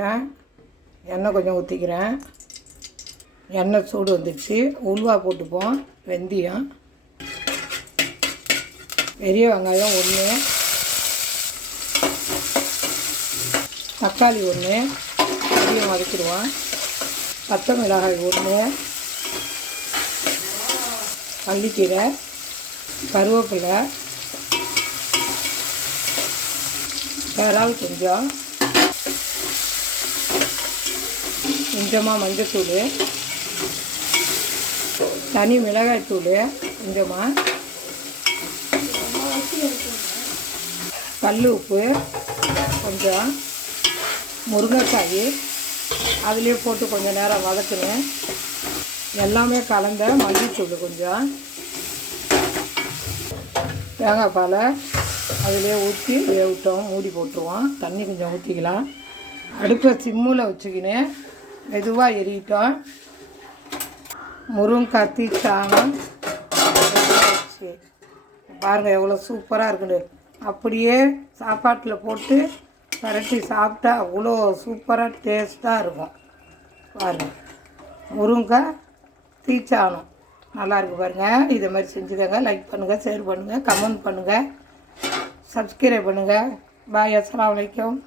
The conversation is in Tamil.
பண்ணிட்டேன். எண்ணெய் கொஞ்சம் ஊற்றிக்கிறேன். எண்ணெய் சூடு வந்துடுச்சு. உளுவா போட்டுப்போம். வெந்தயம், பெரிய வெங்காயம் 1, தக்காளி 1, அதையும் வதக்கிடுவோம். பச்சை மிளகாய் 1, மல்லிக்கீரை, கருவேப்பிலை, இறால் கொஞ்சமாக மஞ்சத்தூள், தனி மிளகாய்த்தூள் கொஞ்சமாக, கல் உப்பு கொஞ்சம், முருங்கைக்காய் அதுலேயே போட்டு கொஞ்சம் நேரம் வதக்குனேன். எல்லாமே கலந்த மல்லித்தூள் கொஞ்சம், தேங்காய் பாலை அதிலே ஊற்றி வேவிட்டோம். மூடி போட்டுருவோம். தண்ணி கொஞ்சம் ஊற்றிக்கலாம். அடுப்பை சிம்மில் வச்சுக்கினேன். மெதுவாக எரியிட்டோம். முருங்கைக்காய் தீச்சானம் வச்சு பாருங்கள் எவ்வளோ சூப்பராக இருக்குன்னு. அப்படியே சாப்பாட்டில் போட்டு பரட்டி சாப்பிட்டா அவ்வளோ சூப்பராக டேஸ்ட்டாக இருக்கும். பாருங்கள், முருங்கைக்காய் தீச்சானம் நல்லாயிருக்கு பாருங்கள். இதை மாதிரி செஞ்சுக்கோங்க. லைக் பண்ணுங்கள், ஷேர் பண்ணுங்கள், கமெண்ட் பண்ணுங்கள், சப்ஸ்கிரைப் பண்ணுங்கள். பாய். அஸ்ஸலாமு அலைக்கும்.